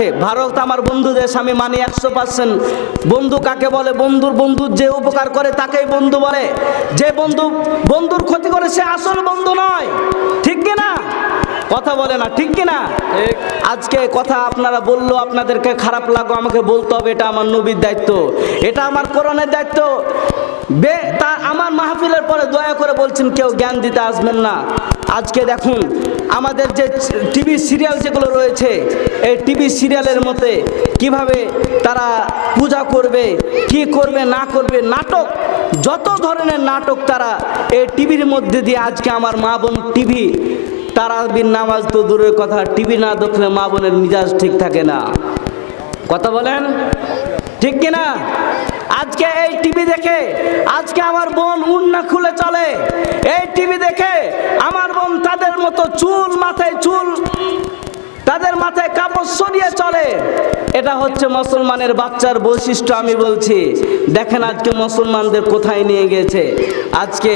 আছে। ভারত আমার বন্ধু দেশ, আমি মানি 100%। বন্ধু কাকে বলে? বন্ধু যে উপকার করে তাকেই বন্ধু বলে। যে বন্ধুর ক্ষতি করে সে আসল বন্ধু নয়। ঠিক কিনা? কথা বলে না, ঠিক কিনা? আজকে কথা আপনারা বললো আপনাদেরকে খারাপ লাগো, আমাকে বলতে হবে, এটা আমার নবীর দায়িত্ব, এটা আমার কোরআনের দায়িত্ব। তা আমার মাহফিলের পরে দয়া করে বলছেন কেউ জ্ঞান দিতে আসবেন না। আজকে দেখুন আমাদের যে টিভি সিরিয়াল যেগুলো রয়েছে, এই টিভি সিরিয়ালের মধ্যে কিভাবে তারা পূজা করবে, কি করবে না করবে, নাটক, যত ধরনের নাটক তারা এই টিভির মধ্যে দিয়ে আজকে আমার মা বোন টিভি তারাবির নামাজ তো দূরের কথা, টিভি না দেখলে মা বোনের মিজাজ ঠিক থাকে না। কথা বলেন ঠিক কিনা? আজকে এই টিভি দেখে আজকে আমার বোন উন্না খুলে চলে। এই টিভি দেখে আমার বোন তাদের মতো চুল মাথায় চুল, তাদের মাথায় কাপড় সরিয়ে চলে। এটা হচ্ছে মুসলমানের বাচ্চার বৈশিষ্ট্য। আমি বলছি দেখেন আজকে মুসলমানদের কোথায় নিয়ে গেছে। আজকে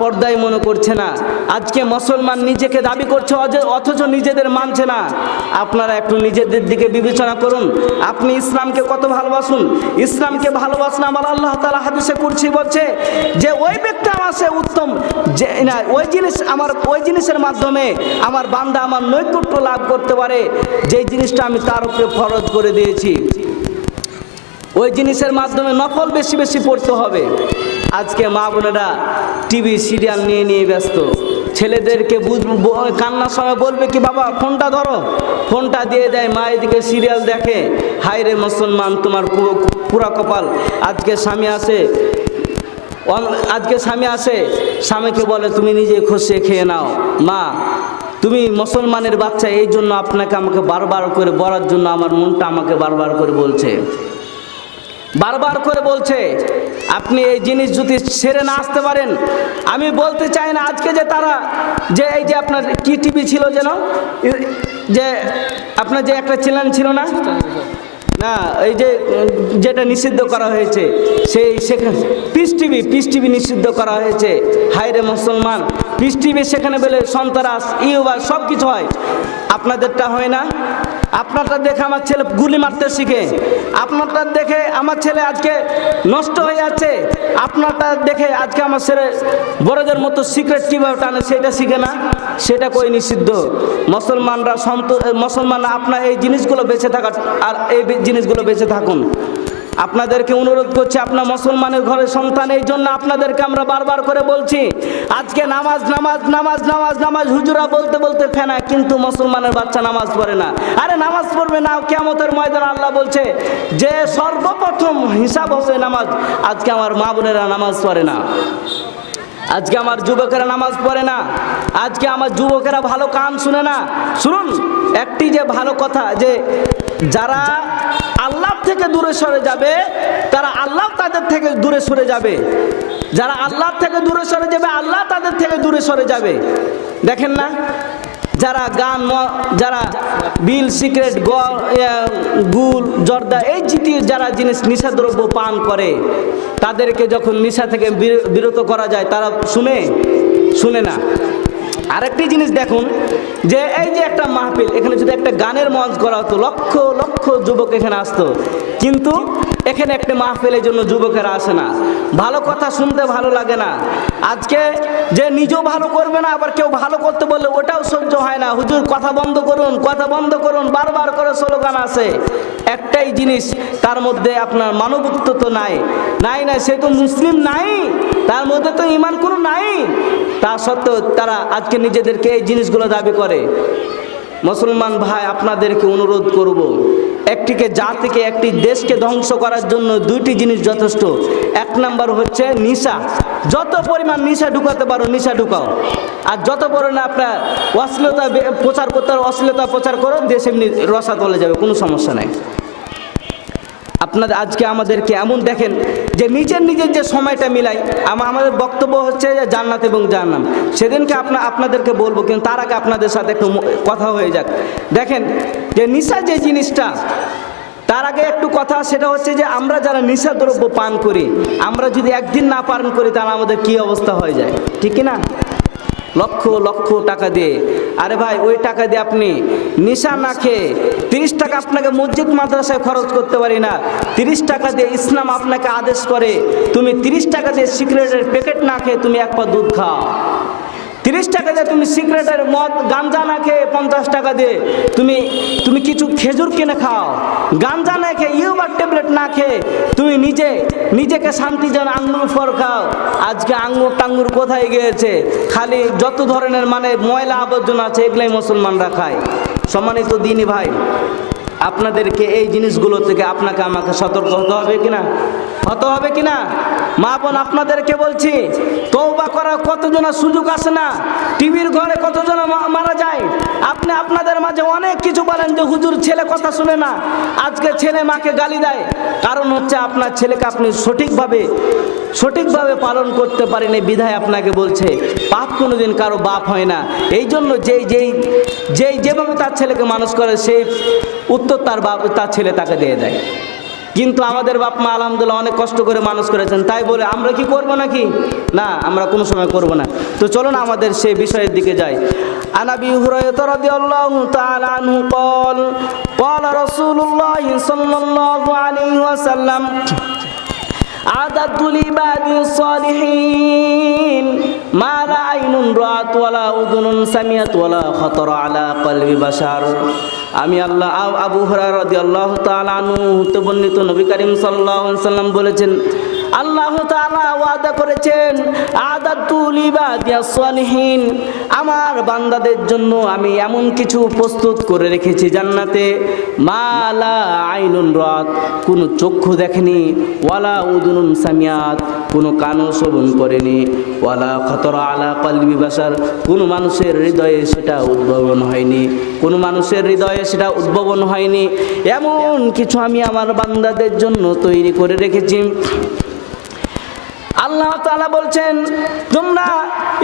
পর্দাই মনে করছে না। আজকে মুসলমান নিজেকে দাবি করছে অথচ নিজেদের মানছে না। আপনারা একটু নিজেদের দিকে বিবেচনা করুন। আপনি ইসলামকে কত ভালোবাসুন, ইসলামকে ভালোবাসুন। আমার আল্লাহ তাআলা হাদিসে কুরসি বলছে যে ওই ব্যক্তি আমার সে উত্তম, যে না ওই জিনিসের মাধ্যমে আমার বান্দা আমার নৈকট্য লাভ করতে পারে যে জিনিসটা আমি তার উপরে ফরজ করে দিয়েছি। ওই জিনিসের মাধ্যমে নফল বেশি বেশি পড়তে হবে। আজকে মা বোনেরা টিভি সিরিয়াল নিয়ে ব্যস্ত। ছেলেদেরকে কান্নার সময় বলবে কি বাবা ফোনটা ধরো, ফোনটা দিয়ে দেয়, মা এদিকে সিরিয়াল দেখে। হায় রে মুসলমান, তোমার পুরা কপাল। আজকে স্বামী আসে, স্বামীকে বলে তুমি নিজে খসে খেয়ে নাও। মা তুমি মুসলমানের বাচ্চা, এই জন্য আপনাকে আমাকে বারবার করে বলার জন্য আমার মনটা আমাকে বারবার করে বলছে আপনি এই জিনিস যদি সেরে না আসতে পারেন। আমি বলতে চাই না আজকে যে তারা যে এই যে আপনার কি টিভি ছিল যেন, যে আপনার যে একটা চ্যানেল ছিল না, এই যে যেটা নিষিদ্ধ করা হয়েছে, সেখানে পিস টিভি নিষিদ্ধ করা হয়েছে। হায় রে মুসলমান, পিস টিভি সেখানে বলে সন্ত্রাস ইউবা সব কিছু হয়। আপনাদেরটা হয় না? আপনারটা দেখে আমার ছেলে গুলি মারতে শিখে, আপনারটা দেখে আমার ছেলে আজকে নষ্ট হয়ে যাচ্ছে, আপনারটা দেখে আজকে আমার ছেলে বড়দের মতো সিক্রেট কীভাবে টানে সেটা শিখে না। সেটা কই নিষিদ্ধ? মুসলমানরা আপনার এই জিনিসগুলো বেঁচে থাকার আর এই জিনিসগুলো বেঁচে থাকুন। আপনাদেরকে অনুরোধ করছি, আপনার মুসলমানের ঘরের সন্তান, এই জন্য আপনাদেরকে আমরা বারবার করে বলছি আজকে নামাজ নামাজ নামাজ নামাজ নামাজ হুজুরা বলতে ফেনা, কিন্তু মুসলমানের বাচ্চা নামাজ পড়ে না। আরে নামাজ পড়বে না, কিয়ামতের ময়দানে আল্লাহ বলছে যে সর্বপ্রথম হিসাব হবে নামাজ। আজকে আমার মা বোনেরা নামাজ পড়ে না, আজকে আমার যুবকেরা নামাজ পড়ে না, আজকে আমার যুবকেরা ভালো কান শুনে না। শুনুন একটি যে ভালো কথা, যে যারা আল্লাহ থেকে দূরে সরে যাবে তারা আল্লাহ তাদের থেকে দূরে সরে যাবে, যারা আল্লাহ থেকে দূরে সরে যাবে আল্লাহ তাদের থেকে দূরে সরে যাবে। দেখেন না, যারা যারা বিল সিগারেট গুল জর্দা এই জাতীয় যারা জিনিস নিশাদ্রব্য পান করে, তাদেরকে যখন নেশা থেকে বিরত করা যায় তারা শুনে না। আরেকটি জিনিস দেখুন, যে এই যে একটা মাহফিল, এখানে যদি একটা গানের মঞ্চ করা হতো, লক্ষ লক্ষ যুবক এখানে আসতো, কিন্তু এখানে একটা মাহফিলের জন্য যুবকেরা আসে না। ভালো কথা শুনতে ভালো লাগে না। আজকে যে নিজেও ভালো করবে না, আবার কেউ ভালো করতে বললে ওটাও সহ্য হয় না। হুজুর কথা বন্ধ করুন, কথা বন্ধ করুন, বারবার করে স্লোগান আছে। একটাই জিনিস, তার মধ্যে আপনার মানবত্ব তো নাই, সে তো মুসলিম নাই, তার মধ্যে তো ঈমান কোনো নাই। তা সত্ত্বেও তারা আজকে নিজেদেরকে এই জিনিসগুলো দাবি করে। মুসলমান ভাই, আপনাদেরকে অনুরোধ করব, একটিকে জাতিকে একটি দেশকে ধ্বংস করার জন্য দুইটি জিনিস যথেষ্ট। এক নাম্বার হচ্ছে নেশা। যত পরিমাণ নেশা ঢুকাতে পারো নেশা ঢুকাও, আর যত পরিমাণে আপনার অশ্লীলতা প্রচার করতে পারো অশ্লীলতা প্রচার করো, দেশ এমনি রসা চলে যাবে, কোনো সমস্যা নাই। আপনাদের আজকে আমাদেরকে এমন দেখেন যে নিজের যে সময়টা মিলাই। আমাদের বক্তব্য হচ্ছে যে জান্নাত এবং জাহান্নাম, সেদিনকে আপনাদেরকে বলবো, কিন্তু তার আগে আপনাদের সাথে একটু কথা হয়ে যাক। দেখেন যে নেশা যে জিনিসটা, তার আগে একটু কথা, সেটা হচ্ছে যে আমরা যারা নেশা দ্রব্য পান করি, আমরা যদি একদিন না পালন করি তাহলে আমাদের কি অবস্থা হয়ে যায়, ঠিক না? লক্ষ লক্ষ টাকা দিয়ে। আরে ভাই, ওই টাকা দিয়ে আপনি নিশা না খেয়ে 30 টাকা আপনাকে মসজিদ মাদ্রাসায় খরচ করতে পারি না, 30 টাকা দিয়ে ইসলাম আপনাকে আদেশ করে তুমি 30 টাকা দিয়ে সিগারেটের প্যাকেট না খেয়ে তুমি এক পা দুধ খাও। 30 টাকা দিয়ে তুমি সিগারেটের মদ গাঞ্জা না খেয়ে 50 টাকা দিয়ে তুমি কিছু খেজুর কিনে খাও। গাঞ্জা না খেয়ে ইউবার ট্যাবলেট না খেয়ে তুমি নিজেকে শান্তি যেন আঙ্গুর ফল খাও। আজকে আঙ্গুর টাঙ্গুর কোথায় গিয়েছে? খালি যত ধরনের মানে ময়লা আবর্জনা আছে এগুলাই মুসলমানরা খায়। সম্মানিত দিনী ভাই, আপনাদেরকে এই জিনিসগুলো থেকে আপনাকে আমাকে সতর্ক হতে হবে কিনা? মা বোন, আপনাদেরকে বলছি, তওবা করার কতজনের সুযোগ আসে না। টিভির ঘরে কতজন মারা যায়। আপনি আপনাদের মাঝে অনেক কিছু বলেন যে হুজুর ছেলে কথা শুনে না, আজকে ছেলে মাকে গালি দেয়। কারণ হচ্ছে আপনার ছেলেকে আপনি সঠিকভাবে পালন করতে পারেনি বিধায় আপনাকে বলছে। পাপ কোনোদিন কারো বাপ হয় না। এই জন্য যেভাবে তার ছেলেকে মানুষ করে সেই উত্তর তার ছেলে তাকে দিয়ে দেয়। কিন্তু আমাদের বাপ মা আলহামদুলিল্লাহ অনেক কষ্ট করে মানুষ করেছেন, তাই বলে আমরা কি করব নাকি? না, আমরা কোনো সময় করব না। তো চলুন আমাদের সেই বিষয়ের দিকে যাই। আন আবি হুরায়রা রাদিয়াল্লাহু তাআলা আনহু ক্বালা রাসূলুল্লাহ সাল্লাল্লাহু আলাইহি ওয়াসাল্লাম আদাতু লিবাদি সালিহিন মা লা আইনুন রাআত ওয়ালা উযুনুন সামিআত ওয়ালা খাতারা আলা কলবি বাশার। আমি আবু হুরায়রা রাদিয়াল্লাহু তাআলা আনহু হতে বর্ণিত, নবী করিম সাল্লাল্লাহু আলাইহি ওয়াসাল্লাম বলেছেন, আল্লাহ তাআলা ওয়াদা করেছেন, আদাতু লিবাদিয়াস সালিহিন, আমার বান্দাদের জন্য আমি এমন কিছু প্রস্তুত করে রেখেছি জান্নাতে, মা লা আইনুন রাত, কোনো চক্ষু দেখেনি, ওয়ালা উযুনুন সামিআত, কোনো কানও শ্রবণ করেনি, ওয়ালা খাতারা আলা কলবি বাশার, কোনো মানুষের হৃদয়ে সেটা উদ্ভাবন হয়নি। এমন কিছু আমি আমার বান্দাদের জন্য তৈরি করে রেখেছি। আল্লাহ তাআলা বলছেন, তোমরা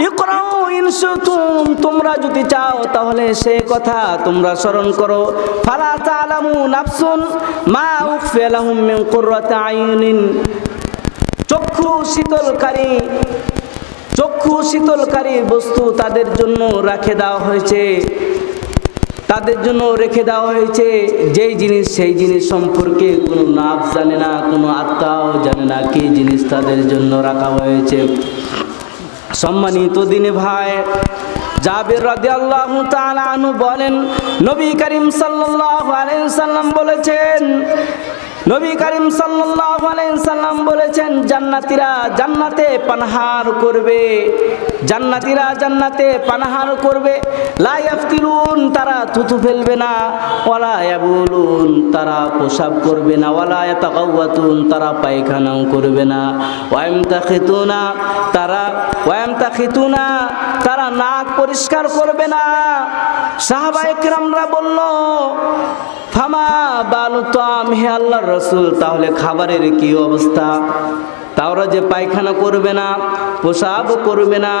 ইকরাউ ইন শিতুম, তোমরা যদি চাও তাহলে সে কথা তোমরা স্মরণ করো। ফালা তা'লামু নাফসুন মা উখফিয়া লাহুম মিন কুররাতি আইউনিন, চক্ষু শীতলকারী বস্তু তাদের জন্য রেখে দেওয়া হয়েছে, যেই জিনিস সেই জিনিস সম্পর্কে কোনো নাফস জানে না, কোনো আত্মাও জানে না কি জিনিস তাদের জন্য রাখা হয়েছে। সম্মানিত দিনী ভাই, জাবের রাদিয়াল্লাহু তাআলা আনহু বলেন, নবী করিম সাল্লাল্লাহু আলাইহি ওয়াসাল্লাম বলেছেন, জান্নাতীরা জান্নাতে পানাহার করবে, লা ইয়াফতিরুন, তারা থুথু ফেলবে না, ওয়ালা ইয়াবুলুন, তারা পেশাব করবে না, ওয়ালা ইয়াতাগাওয়াতুন, তারা পায়খানাও করবে না, ওয়ায়ামতাখিতুনা, তারা নাক পরিষ্কার করবে না। সাহাবায়ে কেরামরা বলল, ফামা বালুতাম, হে আল্লাহর রাসূল, তাহলে খাবারের কি অবস্থা? তারা যে পায়খানা করবে না, পেশাব করবে না,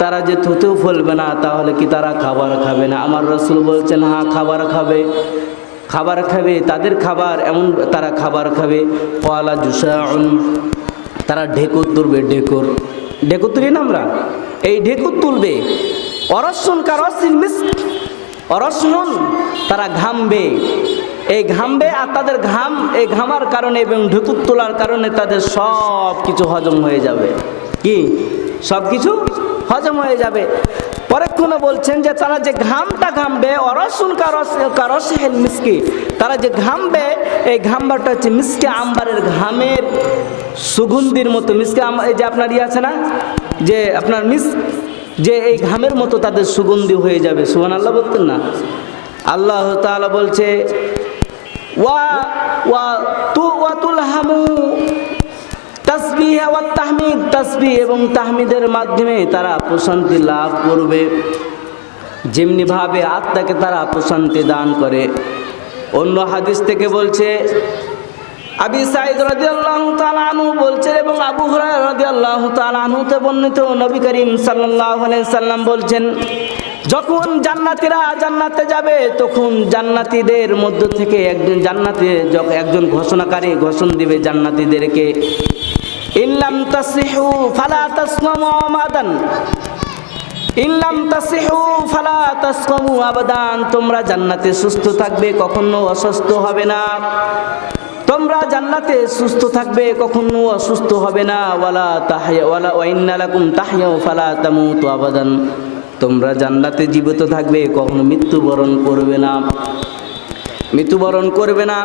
তারা যে থুতু ফেলবে না, তাহলে কি তারা খাবার খাবে না? আমার রাসূল বলছেন, হ্যাঁ, খাবার খাবে, তাদের খাবার এমন, তারা খাবার খাবে। ওয়ালা জুসাউন, তারা ঢেকুর তুলবে, ঢেকুর তুলি না আমরা, এই ঢেকুর তুলবে। অরসুন কারসিল মিস্ক, অরসুন, তারা ঘামবে, আর তাদের এই ঘামার কারণে এবং ঢেকুর তোলার কারণে তাদের সব কিছু হজম হয়ে যাবে। সব কিছু হজম হয়ে যাবে। পরেক্ষণে বলছেন যে তারা যে ঘামটা ঘামবে, অরসুন কারসিল মিস্কি, তারা যে ঘামবে, এই ঘামবাটা হচ্ছে মিসকে আম্বারের ঘামের সুগন্ধির মতো। মিসকে এই যে আপনার আছে না, যে আপনার যে এই ঘামের মতো তাদের সুগন্ধি হয়ে যাবে। সুবহানাল্লাহ বলতেন না? আল্লাহ তাআলা বলছে, তাসবিহ এবং তাহমিদের মাধ্যমে তারা প্রশান্তি লাভ করবে, যেমনি ভাবে আত্মাকে তারা প্রশান্তি দান করে। অন্য হাদিস থেকে বলছে, আবি সাঈদ রাদিয়াল্লাহু তাআলা আনহু বলছেন এবং আবু হুরায়রা রাদিয়াল্লাহু তাআলা আনহুতে বর্ণিত, নবী করিম সাল্লাল্লাহু আলাইহি সাল্লাম বলছেন, যখন জান্নাতীরা জান্নাতে যাবে তখন জান্নাতীদের মধ্য থেকে একজন ঘোষণ দিবে জান্নাতীদেরকে, ইল্লাম তাসিহু ফালা তাসমামু আমাদান, ইল্লাম তাসিহু ফালা তাসকামু আবাদান, তোমরা জান্নাতে সুস্থ থাকবে, কখনো অসুস্থ হবে না। তোমরা জান্নাতে সুস্থ থাকবে, কখনো অসুস্থ হবে না। ওয়ালা তাহয়া ওয়ালা ওয়া ইন্না লাকুম তাহয়াউ ফালা তামুতু আবাদান, তোমরা জান্নাতে জীবিত থাকবে, কখনো মৃত্যুবরণ করবে না, মৃত্যুবরণ করবে না।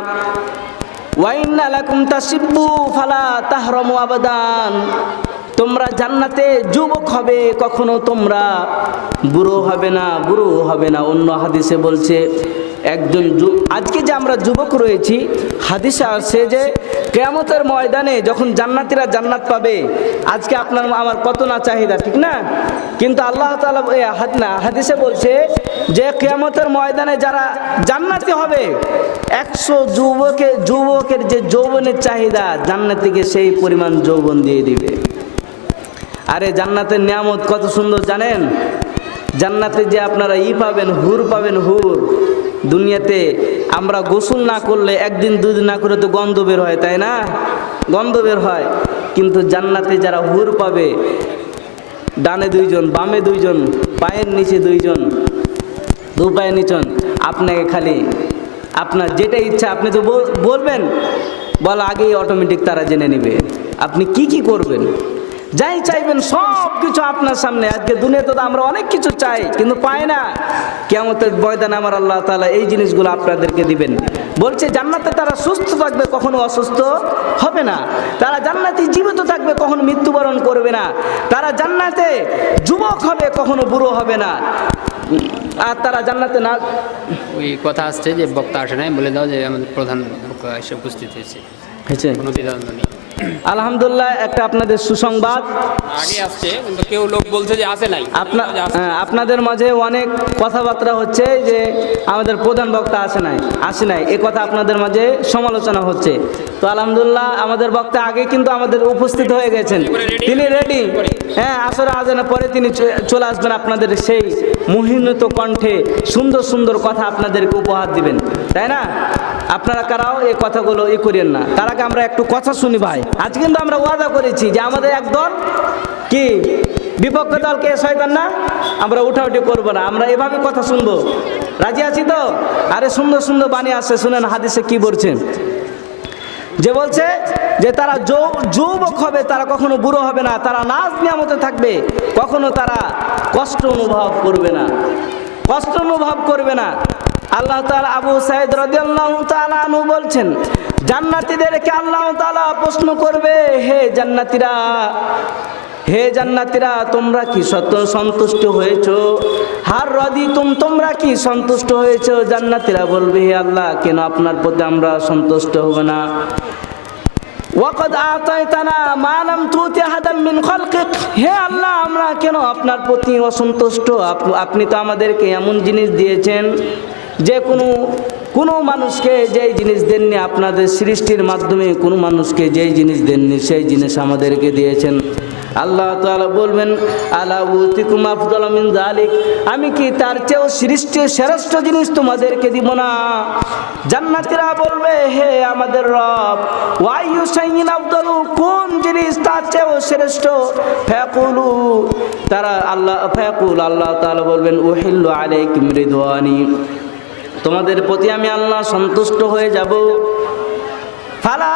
ওয়া ইন্না লাকুম তাসিব্বু ফালা তাহরামু আবাদান, তোমরা জান্নাতে যুবক হবে, কখনো তোমরা বুড়ো হবে না, বুড়ো হবে না। অন্য হাদিসে বলছে একজন আজকে যে আমরা যুবক রয়েছি, হাদিসে আসছে যে কিয়ামতের ময়দানে যখন জান্নাতীরা জান্নাত পাবে, আজকে আপনার আমার কত না চাহিদা, ঠিক না? কিন্তু আল্লাহ তাআলা হাদিসে বলছে যে কিয়ামতের ময়দানে যারা জান্নাতি হবে 100 যুবকের যে যৌবনের চাহিদা, জান্নাতীকে সেই পরিমাণ যৌবন দিয়ে দিবে। আরে জান্নাতের নিয়ামত কত সুন্দর জানেন? জান্নাতে যে আপনারা পাবেন, হুর পাবেন, হুর। দুনিয়াতে আমরা গোসল না করলে, একদিন দুদিন না করে তো গন্ধ বের হয়, তাই না? গন্ধ বের হয়। কিন্তু জান্নাতে যারা হুর পাবে, ডানে 2 জন, বামে 2 জন, পায়ের নিচে 2 জন, দু পায়ের নিচে, আপনাকে খালি আপনার যেটা ইচ্ছা আপনি তো বলবেন, বলা আগেই অটোমেটিক তারা জেনে নেবে আপনি কি কি করবেন। যাই চাইবেন সব কিছু আপনার সামনে। আজকে দুনিয়াতে তো আমরা অনেক কিছু চাই কিন্তু পাই না। কিয়ামতের ময়দানে আমার আল্লাহ তাআলা এই জিনিসগুলো আপনাদেরকে দিবেন। বলছে জান্নাতে তারা সুস্থ থাকবে, কখনো অসুস্থ হবে না। তারা জান্নাতে জীবিত থাকবে, কখনো মৃত্যুবরণ করবে না। তারা জান্নাতে যুবক হবে, কখনো বুড়ো হবে না। আর তারা জান্নাতে না, ওই কথা আসছে যে বক্তা আসে নাই, বলে দাও যে আমাদের প্রধান বক্তা এসে উপস্থিত হয়েছে। কোনো সিদ্ধান্ত নেই। আলহামদুলিল্লাহ, একটা আপনাদের সুসংবাদ আগে আসছে কিন্তু কেউ লোক বলছে যে আসে নাই। আপনাদের মাঝে অনেক কথাবার্তা হচ্ছে যে আমাদের প্রধান বক্তা আসে নাই, এ কথা আপনাদের মাঝে সমালোচনা হচ্ছে। তো আলহামদুলিল্লাহ আমাদের বক্তা আগে কিন্তু আমাদের উপস্থিত হয়ে গেছেন, তিনি রেডি। হ্যাঁ, আসরে আজানের পরে তিনি চলে আসবেন, আপনাদের সেই মোহিনীত কণ্ঠে সুন্দর সুন্দর কথা আপনাদেরকে উপহার দিবেন, তাই না? আপনারা কারাও এই কথাগুলো করেন না। তার আগে আমরা একটু কথা শুনি ভাই। আজ কিন্তু আমরা ওয়াদা করেছি যে আমাদের এক দল কি বিপক্ষ দলকে শয়তান না, আমরা উঠাউঠি করবো না, আমরা এভাবে কথা শুনবো। রাজি আছি তো? আরে সুন্দর সুন্দর বাণী আছে, শুনেন হাদিসে কি বলছেন। যে বলছে যে তারা যুবক হবে, তারা কখনো বুড়ো হবে না। তারা নাজ নিয়ামতে থাকবে, কখনো তারা কষ্ট অনুভব করবে না, কষ্ট অনুভব করবে না। আল্লাহ তাআলা আবু সাঈদ রাদিয়াল্লাহু তাআলা আনহু বলছেন, জান্নাতীদেরকে আল্লাহ তাআলা প্রশ্ন করবে, হে জান্নাতীরা তোমরা কি সন্তুষ্ট হয়েছো? হার রাদিতুম, তোমরা কি সন্তুষ্ট হয়েছো? জান্নাতীরা বলবে, হে আল্লাহ, কেন আপনার প্রতি আমরা সন্তুষ্ট হব না? ওয়াকাদ আতাইতানা মা লাম তুতি আহাদাম মিন খালকিক, হে আল্লাহ, আমরা কেন আপনার প্রতি অসন্তুষ্ট? আপনি তো আমাদেরকে এমন জিনিস দিয়েছেন যে কোনো মানুষকে যেই জিনিস দেননি, আপনাদের সৃষ্টির মাধ্যমে কোনো মানুষকে যেই জিনিস দেননি সেই জিনিস আমাদেরকে দিয়েছেন। আল্লাহ তাআলা বলবেন, আলা উতিকুম আফদালা মিন যালিক, আমি কি তার চেয়েও শ্রেষ্ঠ জিনিস তোমাদেরকে দিব না? জান্নাতীরা বলবে, হে আমাদের রব, ওয়াইয়ু শাইইন আফদালু, কোন জিনিস তার চেয়েও শ্রেষ্ঠ? ফায়াকুলু, আল্লাহ তাআলা বলবেন, উহিল্লু আলাইকুম রিদওয়ানি, তোমাদের প্রতি আমি আল্লাহ সন্তুষ্ট হয়ে যাব। ফালা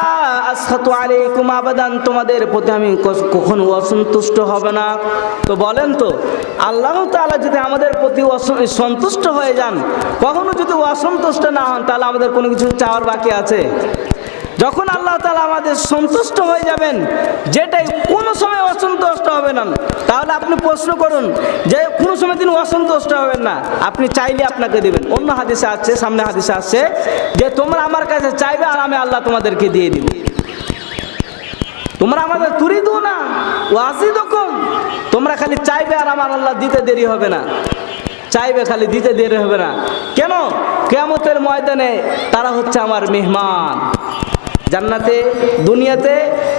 আসখাতু আলাইকুম আবাদান, তোমাদের প্রতি আমি কখনো অসন্তুষ্ট হবে না। তো বলেন তো, আল্লাহ তাআলা যদি আমাদের প্রতি সন্তুষ্ট হয়ে যান, কখনো যদি অসন্তুষ্ট না হন, তাহলে আমাদের কোনো কিছু চাওয়ার বাকি আছে? যখন আল্লাহ তাআলা আমাদের সন্তুষ্ট হয়ে যাবেন, যেটাই কোনো সময় অসন্তুষ্ট হবে না, তাহলে আপনি প্রশ্ন করুন যে কোনো সময় তিনি অসন্তুষ্ট হবেন না, আপনি চাইলে আপনাকে দেবেন। অন্য হাদিসে আছে, সামনে হাদিসে আছে যে তোমরা আমার কাছে চাইবে আর আমি আল্লাহ তোমাদেরকে দিয়ে দিব। তোমরা আমাদের তুরিদু না ওয়াজিদুকুম, তোমরা খালি চাইবে আর আমার আল্লাহ দিতে দেরি হবে না, চাইবে খালি দিতে দেরি হবে না। কেন? কিয়ামতের ময়দানে তারা হচ্ছে আমার মেহমান। জান্নাতে দুনিয়াতে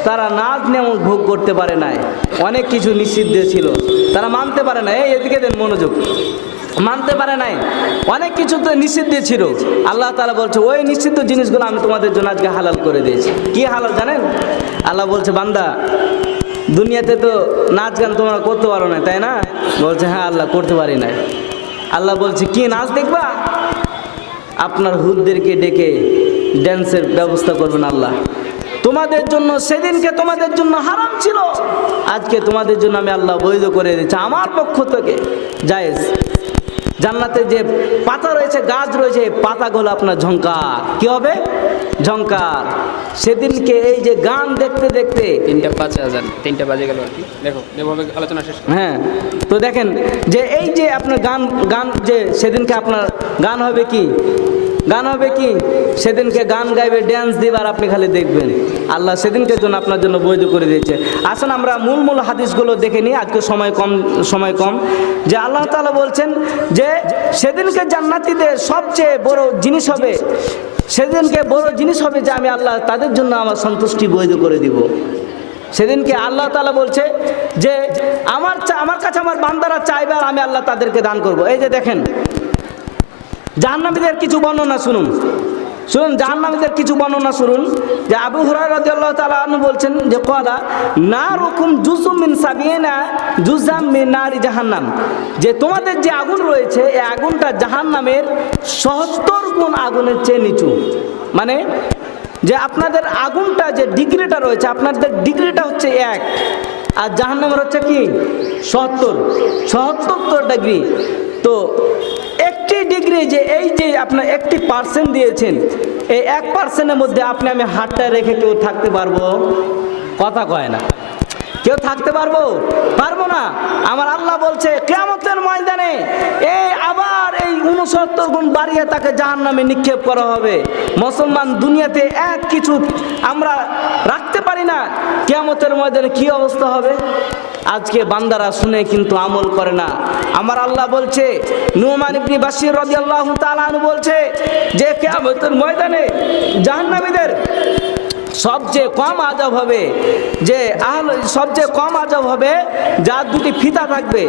তারা নাজ নেমত ভোগ করতে পারে নাই, অনেক কিছু নিষিদ্ধ ছিল, তারা মানতে পারে না। এদিকে দেন মনোযোগ, মানতে পারে নাই, অনেক কিছু তো নিষিদ্ধ ছিল। আল্লাহ তাআলা বলছে, ওই নিষিদ্ধ জিনিসগুলো আমি তোমাদের জন্য আজকে হালাল করে দিয়েছি। কি হালাল জানেন? আল্লাহ বলছে, বান্দা দুনিয়াতে তো নাচ গান তোমরা করতে পারো না, তাই না? বলছে হ্যাঁ আল্লাহ করতে পারি না। আল্লাহ বলছে কি নাচ দেখবা? আপনার হুদদেরকে ডেকে ড্যান্সের ব্যবস্থা করবেন আল্লাহ। তোমাদের জন্য সেদিনকে তোমাদের জন্য হারাম ছিল, আজকে তোমাদের জন্য আমি আল্লাহ বৈধ করে দিচ্ছি আমার পক্ষ থেকে জায়েজ। জান্নাতে যে পাতা রয়েছে, গাছ রয়েছে, পাতাগুলো আপনার ঝংকার, কি হবে? ঝংকার। সেদিনকে এই যে গান দেখতে দেখতে 3টা বাজে গেল আর কি। দেখো এভাবে আলোচনা শেষ। হ্যাঁ, তো দেখেন যে এই যে আপনার গান যে সেদিনকে আপনার গান হবে কি? গান হবে কি? সেদিনকে গান গাইবে, ড্যান্স দিবে, আর আপনি খালি দেখবেন। আল্লাহ সেদিনকে জন্য আপনার জন্য বৈধ করে দিয়েছে। আসুন আমরা মূল হাদিসগুলো দেখে নিই, আজকে সময় কম। যে আল্লাহ তাআলা বলছেন যে সেদিনকে জান্নাতীদের সবচেয়ে বড় জিনিস হবে, সেদিনকে বড় জিনিস হবে যে আমি আল্লাহ তাদের জন্য আমার সন্তুষ্টি বৈধ করে দিব। সেদিনকে আল্লাহ তাআলা বলছে যে আমার কাছে আমার বান্দারা চাইবে আর আমি আল্লাহ তাদেরকে দান করব। এই যে দেখেন জাহান্নামীদের কিছু বর্ণনা শুনুন, জাহান্নামীদের কিছু বর্ণনা শুনুন। যে আবু হুরায়রা রাদিয়াল্লাহু তাআলা আনহু বলছেন যে ক্বালা নারুকুম জুজুম মিন সাবিনা জুজাম মিন নারি জাহান্নাম, যে তোমাদের যে আগুন রয়েছে এই আগুনটা জাহান্নামের ৭০ গুণ আগুনের চেয়ে নিচু। মানে যে আপনাদের আগুনটা যে ডিগ্রিটা রয়েছে, আপনাদের ডিগ্রিটা হচ্ছে 1 আর জাহান্নামের হচ্ছে কি ৭০ ডিগ্রি। তো একটি ডিগ্রি যে এই যে আপনার 1% দিয়েছেন, এই 1%-এর মধ্যে আপনি আমি হাতটা রেখে কেউ থাকতে পারবো? কথা কয় না, কেউ থাকতে পারবো না। আমার আল্লাহ বলছে কিয়ামতের ময়দানে এই আবার এই 69 গুণ বাড়িয়ে তাকে জাহান্নামে নিক্ষেপ করা হবে। মুসলমান দুনিয়াতে এক কিছু আমরা রাখতে পারি না, কিয়ামতের ময়দানে কি অবস্থা হবে? আজকে বান্দারা শুনে কিন্তু আমল করে না। আমার আল্লাহ বলছে, নুমান ইবনে বাশির রাদিয়াল্লাহু তাআলা আনহু বলছে যে কিয়ামতের ময়দানে জাহান্নামীদের সবচেয়ে কম আযাব হবে, যে সবচেয়ে কম আযাব হবে যার দুটি ফিতা থাকবে।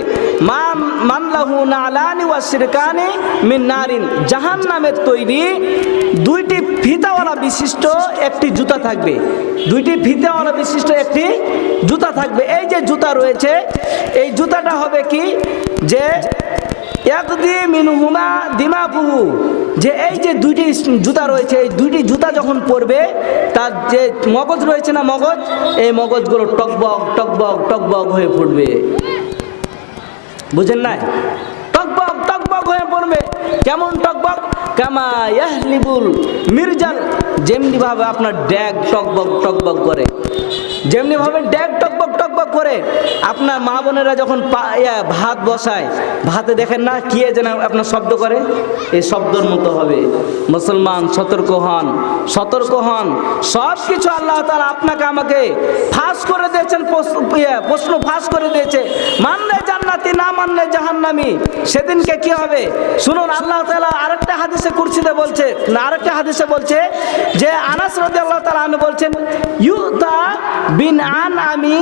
মানলাহু নালানি ওয়া শিরকানি মিন নারিন, জাহান্নামের তৈরি 2টি ফিতাওয়ালা বিশিষ্ট একটি জুতা থাকবে, 2টি ফিতাওয়ালা বিশিষ্ট একটি জুতা থাকবে। এই যে জুতা রয়েছে, এই জুতাটা হবে কি যে ইয়াকদি মিনহুমা দিমাগুহু, যে এই যে 2টি জুতা রয়েছে, এই 2টি জুতা যখন পরবে তার যে মগজ রয়েছে না, মগজ, এই মগজগুলো টকবক টকবক টকবক হয়ে পড়বে। বুঝেন নাই? টকবক টকবক হয়ে পড়বে। কেমন টকবক? কামা ইয়াহলিবুল মিরজাল, যেমনি ভাবে আপনার ড্যাগ টকবক টকবক করে, যেমনি ভাবে ড্যাগ টকবক টকবক করে। আপনার মা বোনেরা যখন ভাত বসায়, ভাতে দেখেন না কি যেন আপনার শব্দ করে, এই শব্দের মতো হবে। মুসলমান সতর্ক হন। সব কিছু আল্লাহ তাআলা আপনাকে আমাকে ফাঁস করে দিয়েছেন, প্রশ্ন ফাঁস করে দিয়েছে। মানলে জান্নাতি, না মানলে জাহান্নামী। সেদিনকে কি হবে শুনুন, আল্লাহ তাআলা আরেকটা হাদিসে কুরসিতে বলছে, না আরেকটা হাদিসে বলছে যে আনাস রাদিয়াল্লাহু তাআলা আনহু বলছেন ইউতা বিন আন আমি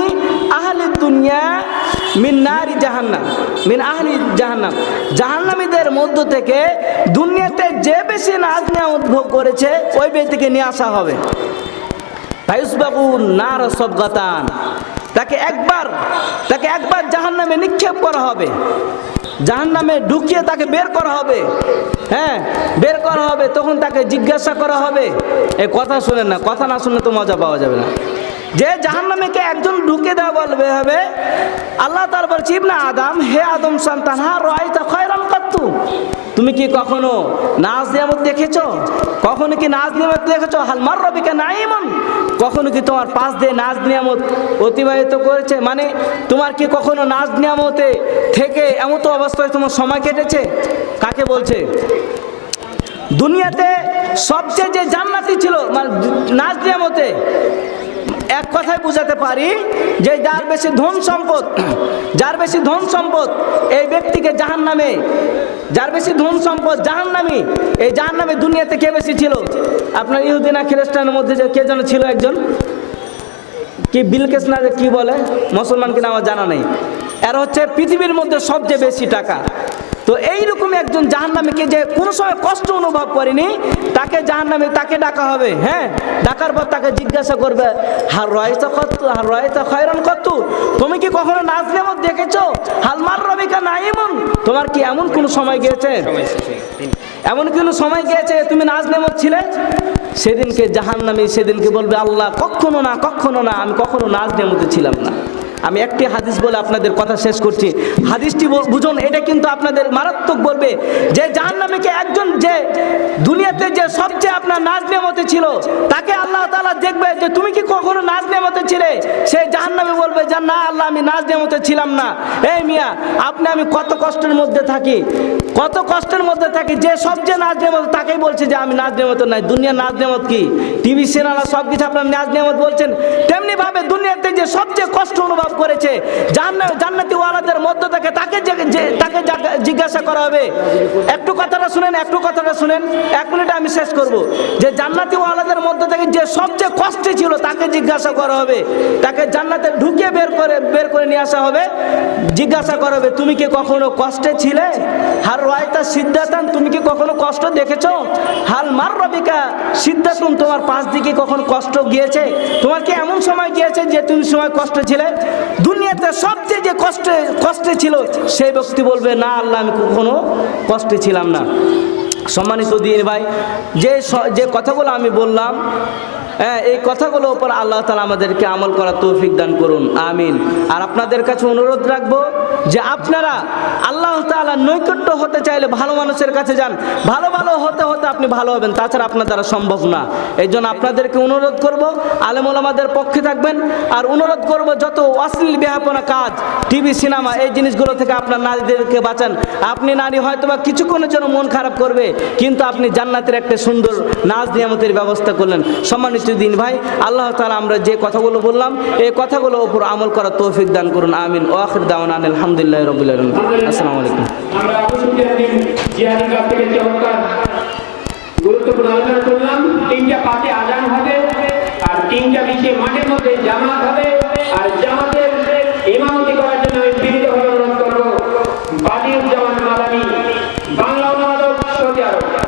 আহলি দুনিয়া মিন নারি জাহান্নাম, মিন আহলি জাহান্নাম, জাহান্নামীদের মধ্য থেকে দুনিয়াতে যে বেশি নাজ নিয়ামত ভোগ করেছে ওই ব্যক্তিকে নিয়ে আসা হবে। ফায়ুসবাগু নার সবগাতান, তাকে একবার জাহান্নামে নিক্ষেপ করা হবে, জাহান্নামে ঢুকিয়ে তাকে বের করা হবে। হ্যাঁ, বের করা হবে। তখন তাকে জিজ্ঞাসা করা হবে, এই কথা শুনেন না, কথা না শুনলে তো মজা পাওয়া যাবে না। যে জাহান্নামীকে একজন ঢুকে দেওয়া বলবে হবে, আল্লাহ তাআলা বলছে ইবনে আদম, হে আদম সন্তান, হা রাআইতা খায়রান কাত্তু, তুমি কি কখনো নাজ নিয়ামত দেখেছো? কখনো কি নাজ নিয়ামত দেখেছো? হাল মাররা বিকা নাঈমুন, কখনো কি তোমার পাশ দিয়ে নাজ নিয়ামত অতিবাহিত করেছে? মানে তোমার কি কখনো নাজ নিয়ামতে থেকে এমন তো অবস্থায় তোমার সময় কেটেছে? কাকে বলছে? দুনিয়াতে সবচেয়ে যে জান্নাতি ছিল মানে নাজ নিয়ামতে, এক কথায় বুঝাতে পারি যে যার বেশি ধন সম্পদ এই ব্যক্তিকে জাহান্নামে, যার বেশি ধন সম্পদ জাহান্নামী। এই জাহান্নামে দুনিয়াতে কে বেশি ছিল? আপনার ইহুদি না খ্রিস্টানের মধ্যে যে কে যেন ছিল একজন, কি বিলকেস না কি বলে, মুসলমান কিনা আমার জানা নেই। এর হচ্ছে পৃথিবীর মধ্যে সবচেয়ে বেশি টাকা। তো এইরকম একজন জাহান্নামীকে যে কোনো সময় কষ্ট অনুভব করেনি, তাকে জাহান্নামী তাকে ডাকা হবে। হ্যাঁ, ডাকার পর তাকে জিজ্ঞাসা করবে, হার রয়তা খয়রান কত, তুমি কি কখনো নাজ নেমত দেখেছো? হাল মার রবিকা নাইমুন, তোমার কি এমন কোন সময় গিয়েছে, এমন কোন সময় গিয়েছে তুমি নাজ নেমত ছিলে? সেদিনকে জাহান্নামী সেদিনকে বলবে, আল্লাহ কখনো না, কখনো না, আমি কখনো নাজ নেমতে ছিলাম না। আমি একটি হাদিস বলে আপনাদের কথা শেষ করছি, হাদিসটি বুঝুন, এটা কিন্তু আপনাদের মারাত্মক বলবে যে জাহান্নামীকে একজন যে দুনিয়াতে যে সবচেয়ে আপনার নাজ নেমতে ছিল, তাকে আল্লাহ তাআলা দেখবে যে তুমি কি কখনো নাজ নেমতে ছিলে? সেই জাহান্নামী বলবে যে না আল্লাহ, আমি নাজ নেমতে ছিলাম না। এই মিয়া, আপনি আমি কত কষ্টের মধ্যে থাকি, কত কষ্টের মধ্যে থাকি, যে সবচেয়ে নাজ নেমত তাকেই বলছে যে আমি নাজ নেমত নাই। দুনিয়ার নাজ নেমত কি? টিভি সিনেমা সব কিছু আপনার নাজ নেমত বলছেন। তেমনি ভাবে দুনিয়াতে যে সবচেয়ে কষ্ট অনুভব করেছে জান্নাতি ওয়ালাদের মধ্যে থেকে তাকে জিজ্ঞাসা করা হবে। একটু কথাটা শুনেন, একটু কথাটা শুনেন, 1 মিনিটে আমি শেষ করব। যে জান্নাতি ওয়ালাদের মধ্যে থেকে যে সবচেয়ে কষ্টে ছিল তাকে জিজ্ঞাসা করা হবে, তাকে জান্নাতে ঢুকিয়ে বের করে নিয়ে আসা হবে, জিজ্ঞাসা করা হবে তুমি কি কখনো কষ্টে ছিলে? হার রয়তা সিদ্ধাতান, তুমি কি কখনো কষ্ট দেখেছো? হাল মার রবিকা সিদ্ধাতুন, তোমার পাশ দিকে কখন কষ্ট গিয়েছে? তোমার কি এমন সময় গিয়েছে যে তুমি সময় কষ্ট ছিলে? দুনিয়াতে সবচেয়ে যে কষ্টে ছিল সেই ব্যক্তি বলবে না আল্লাহ, আমি কখনো কষ্টে ছিলাম না। সম্মানিত দিন ভাই, যে কথাগুলো আমি বললাম, এই কথাগুলোর উপর আল্লাহ তাআলা আমাদেরকে আমল করার তৌফিক দান করুন, আমিন। আর আপনাদের কাছে অনুরোধ রাখবো যে আপনারা আল্লাহ তাআলার নৈকট্য হতে চাইলে ভালো মানুষের কাছে যান, ভালো হতে আপনি ভালো হবেন, তাছাড়া আপনার দ্বারা সম্ভব না। এই জন্য আপনাদেরকে অনুরোধ করব আলেম ওলামাদের পক্ষে থাকবেন, আর অনুরোধ করব যত অশ্লীল বেহাপনা কাজ, টিভি সিনেমা, এই জিনিসগুলো থেকে আপনার নারীদেরকে বাঁচান। আপনি নারী হয়তো বা কিছুক্ষণের জন্য মন খারাপ করবে, কিন্তু আপনি জান্নাতের একটা সুন্দর নাজ নিয়ামতের ব্যবস্থা করলেন। সম্মানিত দিন ভাই, আল্লাহ তাআলা আমরা যে কথাগুলো বললাম এই কথাগুলোর উপর আমল করার তৌফিক দান করুন, আমিন। ওয়া আখির দাওয়ানা আলহামদুলিল্লাহি রাব্বিল আলামিন। আসসালামু আলাইকুম। আমরা জিয়াদের কাছ থেকে চমৎকার গুরুত্বপূর্ণ আলোচনা করলাম। 3টা 5-এ আজান হবে আর 3টা 20-এ মাঠের মধ্যে জামাত হবে।